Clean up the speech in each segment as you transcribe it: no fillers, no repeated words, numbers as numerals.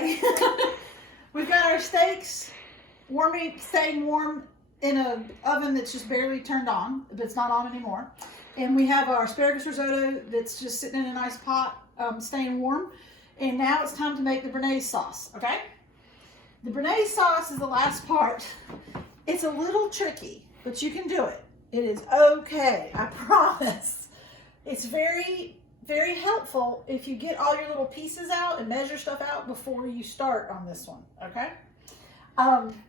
Okay. We've got our steaks staying warm in an oven that's just barely turned on, but it's not on anymore. And we have our asparagus risotto that's just sitting in a nice pot, staying warm. And now it's time to make the Bearnaise sauce, okay? The Bearnaise sauce is the last part. It's a little tricky, but you can do it. It is okay, I promise. It's very, very helpful if you get all your little pieces out and measure stuff out before you start on this one, okay?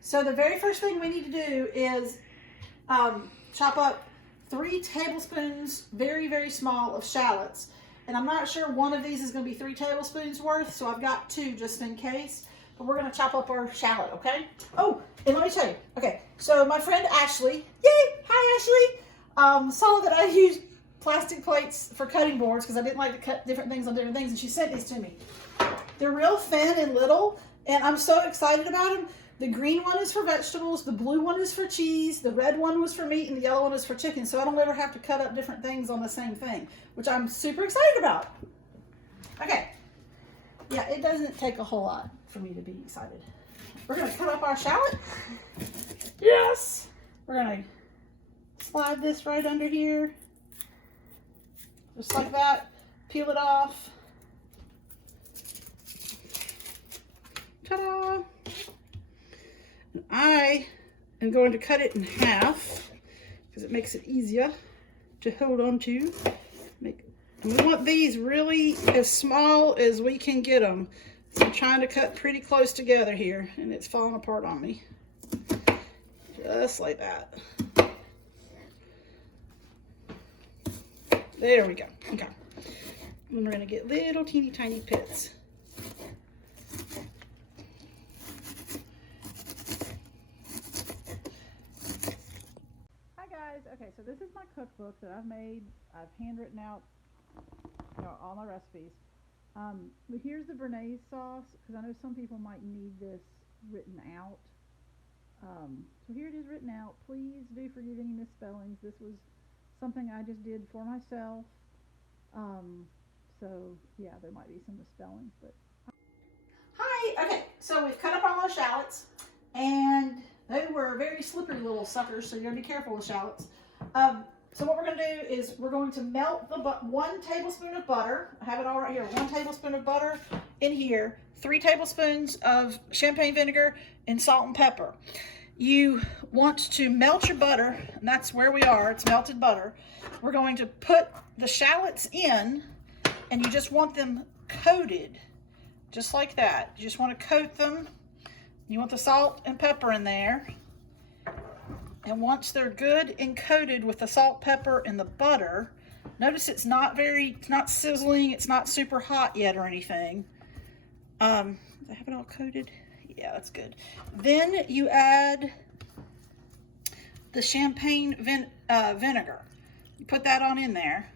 So the very first thing we need to do is chop up 3 tablespoons, very, very small, of shallots. And I'm not sure one of these is going to be 3 tablespoons worth, so I've got 2 just in case. But we're going to chop up our shallot, okay? Oh, and let me tell you. Okay, so my friend Ashley, yay, hi Ashley, saw that I used plastic plates for cutting boards because I didn't like to cut different things on different things, and she sent these to me. They're real thin and little, and I'm so excited about them. The green one is for vegetables, the blue one is for cheese, the red one was for meat, and the yellow one is for chicken, so I don't ever have to cut up different things on the same thing, which I'm super excited about. Okay, yeah, it doesn't take a whole lot for me to be excited. We're gonna cut up our shallot. Yes! We're gonna slide this right under here, just like that, peel it off. Ta-da! I am going to cut it in half because it makes it easier to hold on to. And we want these really as small as we can get them. So I'm trying to cut pretty close together here, and it's falling apart on me. Just like that. There we go. Okay. And we're going to get little teeny tiny pits. Okay, so this is my cookbook that I've made. I've handwritten out, all my recipes. But here's the Bearnaise sauce, because I know some people might need this written out. So here it is written out. Please do forgive any misspellings. This was something I just did for myself. So yeah, there might be some misspellings, but. Hi. Okay, so we've cut up all those shallots, and they were very slippery little suckers, so you gotta be careful with shallots. So what we're going to do is we're going to melt the 1 tablespoon of butter. I have it all right here. 1 tablespoon of butter in here. 3 tablespoons of champagne vinegar and salt and pepper. You want to melt your butter, and that's where we are. It's melted butter. We're going to put the shallots in, and you just want them coated, just like that. You just want to coat them. You want the salt and pepper in there. And once they're good and coated with the salt, pepper, and the butter, notice it's not sizzling, it's not super hot yet or anything. Do I have it all coated? Yeah, that's good. Then you add the champagne vinegar. You put that on in there.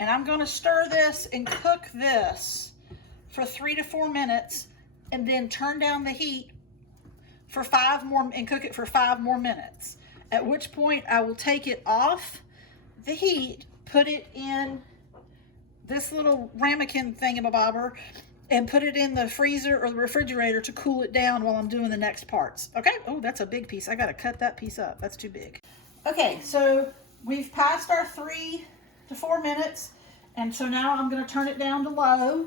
And I'm going to stir this and cook this for 3 to 4 minutes, and then turn down the heat for 5 more and cook it for 5 more minutes. At which point I will take it off the heat, put it in this little ramekin thingamabobber, and put it in the freezer or the refrigerator to cool it down while I'm doing the next parts. Okay? Oh, that's a big piece. I gotta cut that piece up. That's too big. Okay, so we've passed our 3 to 4 minutes, and so now I'm gonna turn it down to low,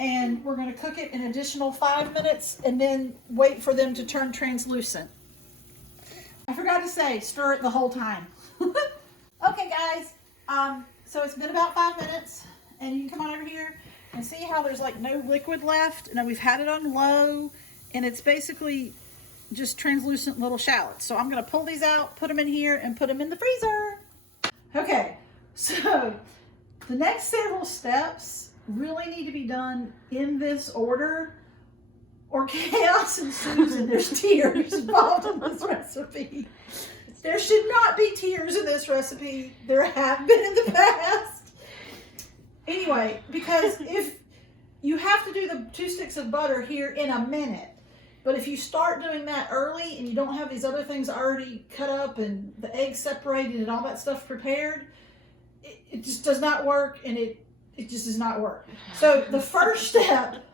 and we're gonna cook it an additional 5 minutes, and then wait for them to turn translucent. I forgot to say, stir it the whole time. Okay, guys, so it's been about 5 minutes, and you can come on over here and see how there's like no liquid left. Now we've had it on low, and it's basically just translucent little shallots. So I'm gonna pull these out, put them in here, and put them in the freezer. Okay, so the next several steps really need to be done in this order, or chaos ensues and there's tears involved in this recipe. There should not be tears in this recipe. There have been in the past. Anyway, because if you have to do the 2 sticks of butter here in a minute, but if you start doing that early and you don't have these other things already cut up and the eggs separated and all that stuff prepared, it just does not work, and it just does not work. So the first step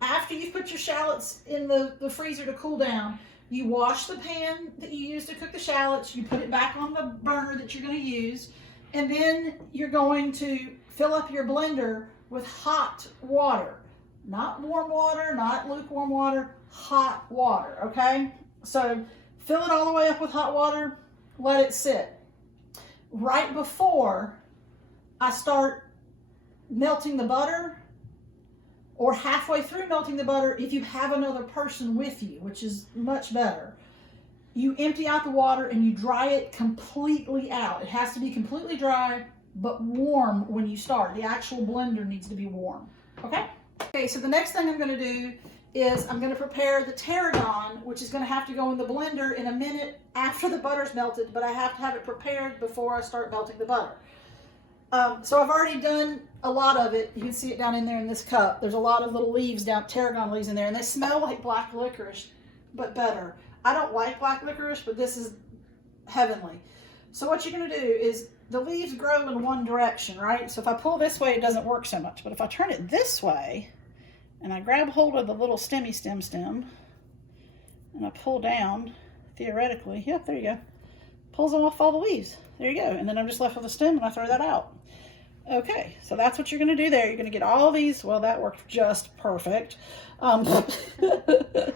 after you've put your shallots in the freezer to cool down, you wash the pan that you used to cook the shallots, you put it back on the burner that you're going to use, and then you're going to fill up your blender with hot water. Not warm water, not lukewarm water, hot water, okay? So fill it all the way up with hot water, let it sit. Right before I start melting the butter, or halfway through melting the butter if you have another person with you, which is much better, you empty out the water and you dry it completely out. It has to be completely dry, but warm when you start. The actual blender needs to be warm, okay? Okay, so the next thing I'm gonna do is I'm gonna prepare the tarragon, which is gonna have to go in the blender in a minute after the butter's melted, but I have to have it prepared before I start melting the butter. So I've already done a lot of it. You can see it down in there in this cup. There's a lot of little leaves down, tarragon leaves in there, and they smell like black licorice, but better. I don't like black licorice, but this is heavenly. So what you're gonna do is the leaves grow in one direction, right? So if I pull this way, it doesn't work so much, but if I turn it this way, and I grab hold of the little stem, and I pull down, theoretically, yep, there you go, pulls off all the leaves. There you go. And then I'm just left with a stem and I throw that out. Okay, so that's what you're going to do there. You're going to get all these, well, that worked just perfect. You're going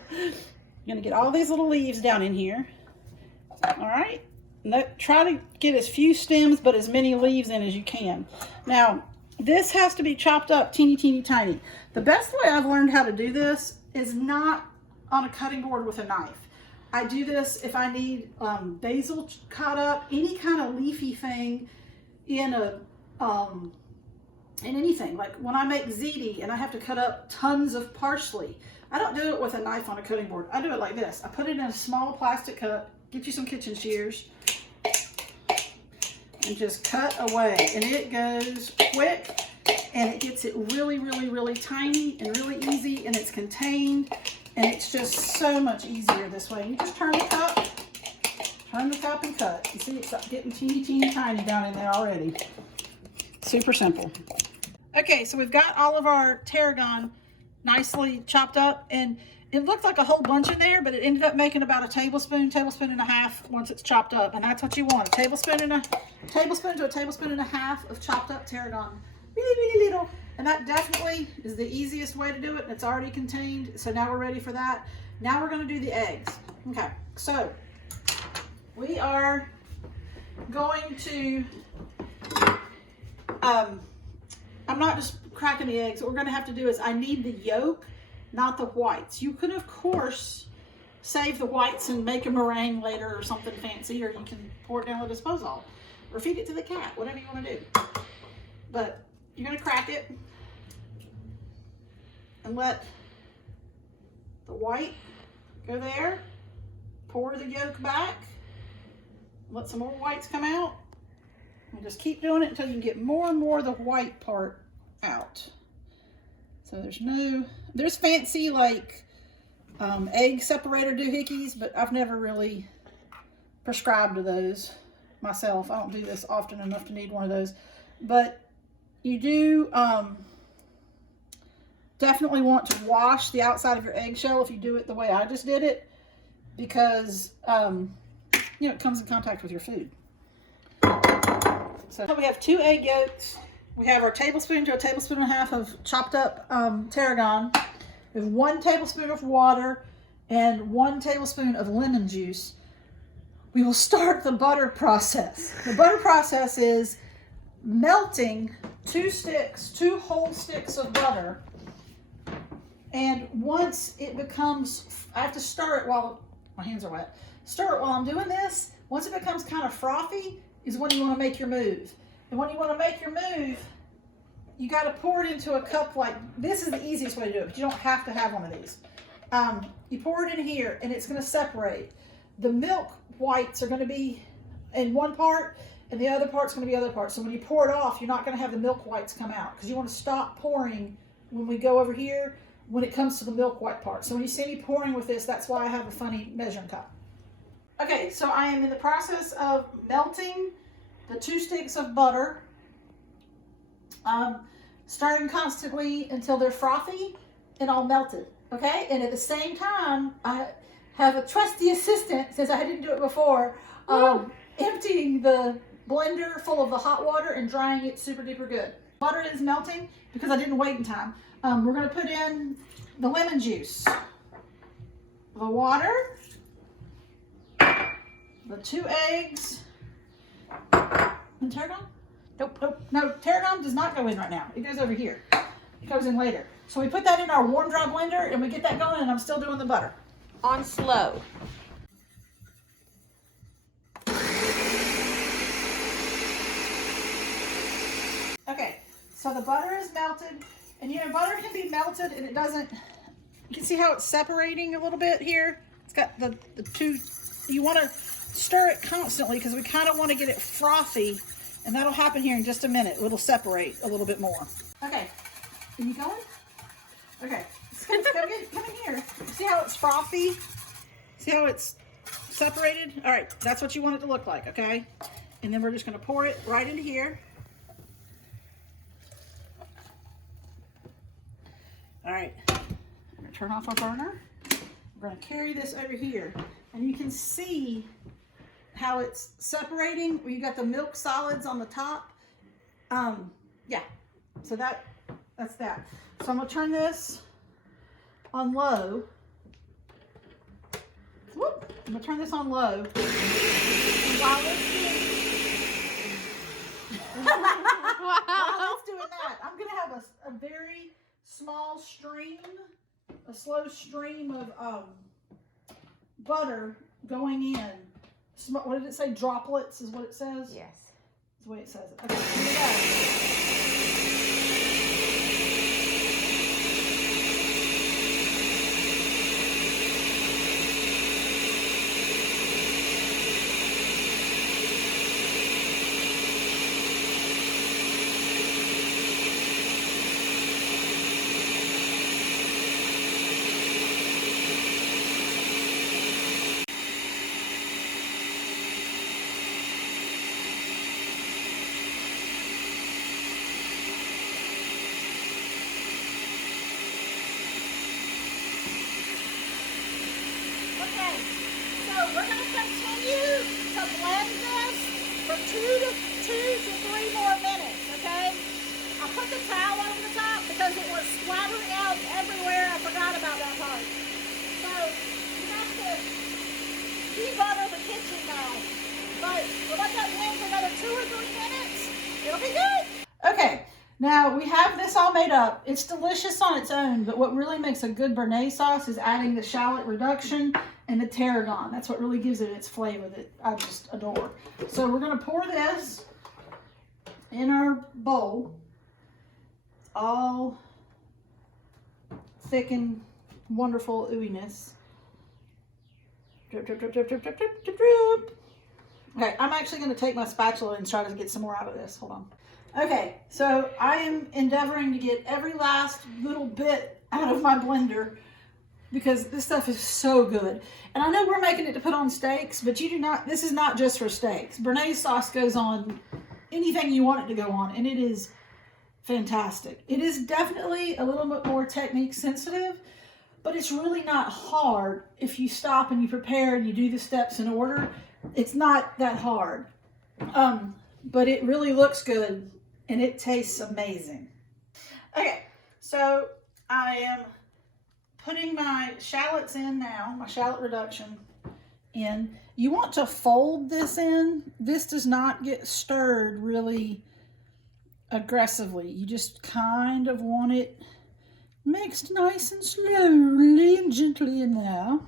to get all these little leaves down in here. All right. Try to get as few stems but as many leaves in as you can. Now, this has to be chopped up teeny, teeny, tiny. The best way I've learned how to do this is not on a cutting board with a knife. I do this if I need basil cut up, any kind of leafy thing in anything. Like when I make ziti and I have to cut up tons of parsley, I don't do it with a knife on a cutting board. I do it like this. I put it in a small plastic cup, get you some kitchen shears, and just cut away. And it goes quick, and it gets it really, really, really tiny and really easy, and it's contained. And it's just so much easier this way. You just turn the cup and cut. You see it's getting teeny, teeny, tiny down in there already. Super simple. Okay, so we've got all of our tarragon nicely chopped up, and it looked like a whole bunch in there, but it ended up making about a tablespoon and a half once it's chopped up, and that's what you want. A tablespoon to a tablespoon and a half of chopped up tarragon. Really, really little. And that definitely is the easiest way to do it. It's already contained. So now we're ready for that. Now we're going to do the eggs. Okay, so we are going to, I'm not just cracking the eggs. What we're going to have to do is I need the yolk, not the whites. You could, of course, save the whites and make a meringue later or something fancy, or you can pour it down with a disposal or feed it to the cat, whatever you want to do. But you're going to crack it and let the white go there. Pour the yolk back. Let some more whites come out. And just keep doing it until you get more and more of the white part out. So there's fancy like egg separator doohickeys, but I've never really prescribed to those myself. I don't do this often enough to need one of those. But you do definitely want to wash the outside of your eggshell if you do it the way I just did it, because it comes in contact with your food. So we have 2 egg yolks. We have our tablespoon to a tablespoon and a half of chopped up tarragon. We have 1 tablespoon of water and 1 tablespoon of lemon juice. We will start the butter process. The butter process is melting 2 whole sticks of butter. And once it becomes, I have to stir it while my hands are wet. Stir it while I'm doing this. Once it becomes kind of frothy is when you want to make your move. And when you want to make your move, you got to pour it into a cup like this. Is the easiest way to do it, but you don't have to have one of these. You pour it in here and it's going to separate. The milk whites are going to be in one part and the other part's going to be the other part. So when you pour it off, you're not going to have the milk whites come out, because you want to stop pouring when we go over here when it comes to the milk white part. So when you see me pouring with this, that's why I have a funny measuring cup. Okay, so I am in the process of melting the 2 sticks of butter, stirring constantly until they're frothy, and all melted, okay? And at the same time, I have a trusty assistant, since I didn't do it before, emptying the blender full of the hot water and drying it super duper good. Butter is melting because I didn't wait in time. We're gonna put in the lemon juice, the water, the 2 eggs, and tarragon? Nope. No, tarragon does not go in right now. It goes over here. It goes in later. So we put that in our warm dry blender and we get that going, and I'm still doing the butter. On slow. Okay, so the butter is melted, and you know, butter can be melted and it doesn't, you can see how it's separating a little bit here. It's got the two, you want to stir it constantly because we kind of want to get it frothy, and that'll happen here in just a minute. It'll separate a little bit more. Okay, are you going? Okay, come in here. See how it's frothy? See how it's separated? All right, that's what you want it to look like, okay? And then we're just going to pour it right into here. All right, I'm gonna turn off our burner. We're gonna carry this over here, and you can see how it's separating where you got the milk solids on the top. Yeah, so that's that. So I'm gonna turn this on low. Whoop, I'm gonna turn this on low. And while it's doing that, I'm gonna have a very small stream, a slow stream of butter going in. What did it say? Droplets is what it says? Yes. That's the way it says it. Okay, here we go. We're going to continue to blend this for 2 to 3 more minutes, okay? I put the towel over the top because it was splattering out everywhere. I forgot about that part. So you have to de-butter the kitchen now. But we'll let that blend for another 2 or 3 minutes. It'll be good. Okay, now we have this all made up. It's delicious on its own, but what really makes a good Bearnaise sauce is adding the shallot reduction and the tarragon. That's what really gives it its flavor that I just adore. So we're gonna pour this in our bowl. It's all thick and wonderful ooiness. Drip, drip, drip, drip, drip, drip, drip, drip, drip. Okay, I'm actually gonna take my spatula and try to get some more out of this. Hold on. Okay, so I am endeavoring to get every last little bit out of my blender because this stuff is so good. And I know we're making it to put on steaks, but you do not, this is not just for steaks. Bearnaise sauce goes on anything you want it to go on, and it is fantastic. It is definitely a little bit more technique sensitive, but it's really not hard if you stop and you prepare and you do the steps in order. It's not that hard, but it really looks good and it tastes amazing. Okay, so I am putting my shallots in now, my shallot reduction in. You want to fold this in. This does not get stirred really aggressively. You just kind of want it mixed nice and slowly and gently in there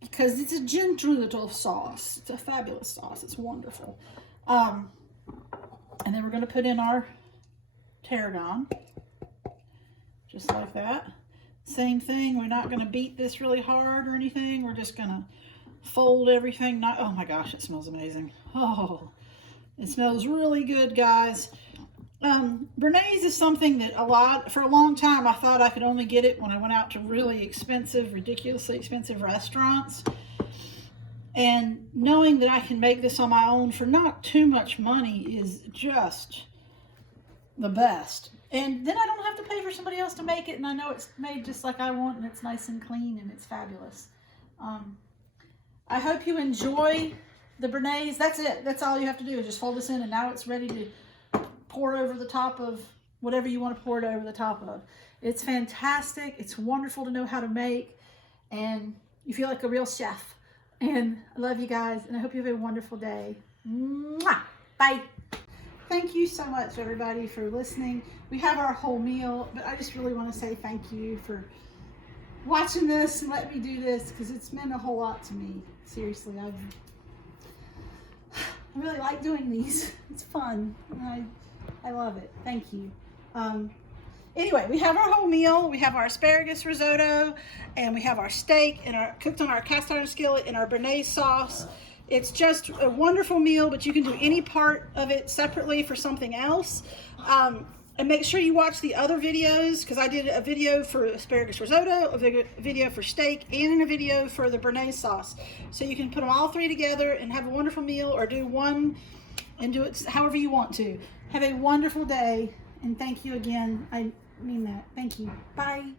because it's a gentle little sauce. It's a fabulous sauce. It's wonderful. And then we're going to put in our tarragon just like that. Same thing, we're not going to beat this really hard or anything. We're just going to fold everything. Oh my gosh, it smells amazing. Oh, it smells really good, guys. Bearnaise is something that for a long time, I thought I could only get it when I went out to really expensive, ridiculously expensive restaurants. And knowing that I can make this on my own for not too much money is just the best. And then I don't have to pay for somebody else to make it, and I know it's made just like I want, and it's nice and clean, and it's fabulous. I hope you enjoy the Bearnaise. That's it. That's all you have to do is just fold this in, and now it's ready to pour over the top of whatever you want to pour it over the top of. It's fantastic. It's wonderful to know how to make, and you feel like a real chef. And I love you guys, and I hope you have a wonderful day. Mwah! Bye. Thank you so much, everybody, for listening. We have our whole meal, but I just really want to say thank you for watching this and letting me do this, because it's meant a whole lot to me. Seriously, I really like doing these. It's fun. I love it. Thank you. Anyway, we have our whole meal. We have our asparagus risotto, and we have our steak and cooked on our cast iron skillet and our Bearnaise sauce. It's just a wonderful meal, but you can do any part of it separately for something else. And make sure you watch the other videos, because I did a video for asparagus risotto, a video for steak, and a video for the Bearnaise sauce. So you can put them all three together and have a wonderful meal, or do one and do it however you want to. Have a wonderful day, and thank you again. I mean that. Thank you. Bye.